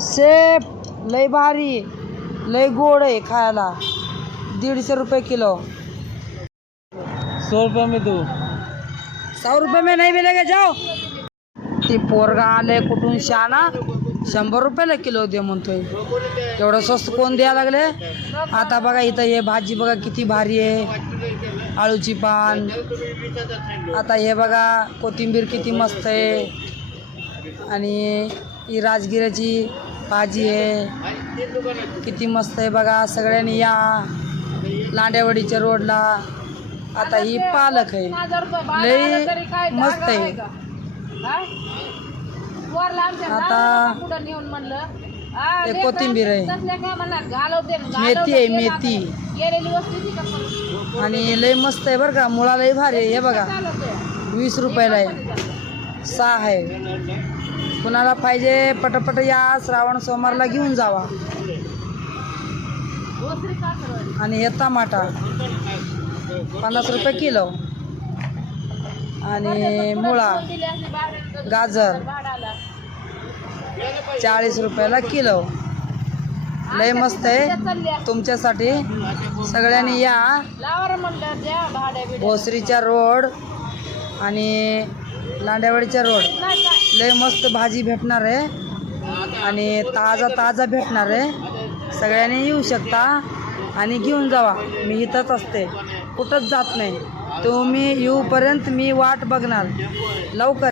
सेप लय भारी लय गोड आहे खायला. दीडशे रुपये किलो. सौ रुपये में दो. सौ रुपये में नाही मिलेगा जाओ. ती पोरगा आले कुठून शाना? शंभर रुपयाला किलो दे म्हणतोय. एवढं स्वस्त कोण द्यायला लागले? आता बघा इथं हे भाजी बघा किती भारी आहे. आळूची पान. आता हे बघा कोथिंबीर किती मस्त आहे. आणि ही राजगिराची भाजी आहे. किती मस्त आहे बघा सगळ्यांनी या लांड्यावडीच्या रोडला. आता ही पालक आहे. लय मस्त आहे. आता हे कोथिंबीर आहे. मेथी आहे मेथी. आणि लय मस्त आहे बरं का मुळा लय भारी आहे हे बघा. वीस रुपयाला आहे. सहा आहे. कुणाला पाहिजे पटपट या श्रावण सोमवारला घेऊन जावा. आणि हे टमाटा पन्नास रुपये किलो. आणि मुळा गाजर चाळीस रुपयाला किलो. लय मस्त आहे. तुमच्यासाठी सगळ्यांनी या. भोसरीच्या रोड आणि लांड्यावाडीच्या रोड. लय मस्त भाजी भेटणार आहे. आणि ताजा ताजा भेटणार आहे. सगळ्यांनी येऊ शकता आणि घेऊन जावा. मी इथंच असते. कुठंच जात नाही. तुम्ही येऊपर्यंत मी वाट बघणार. लवकर.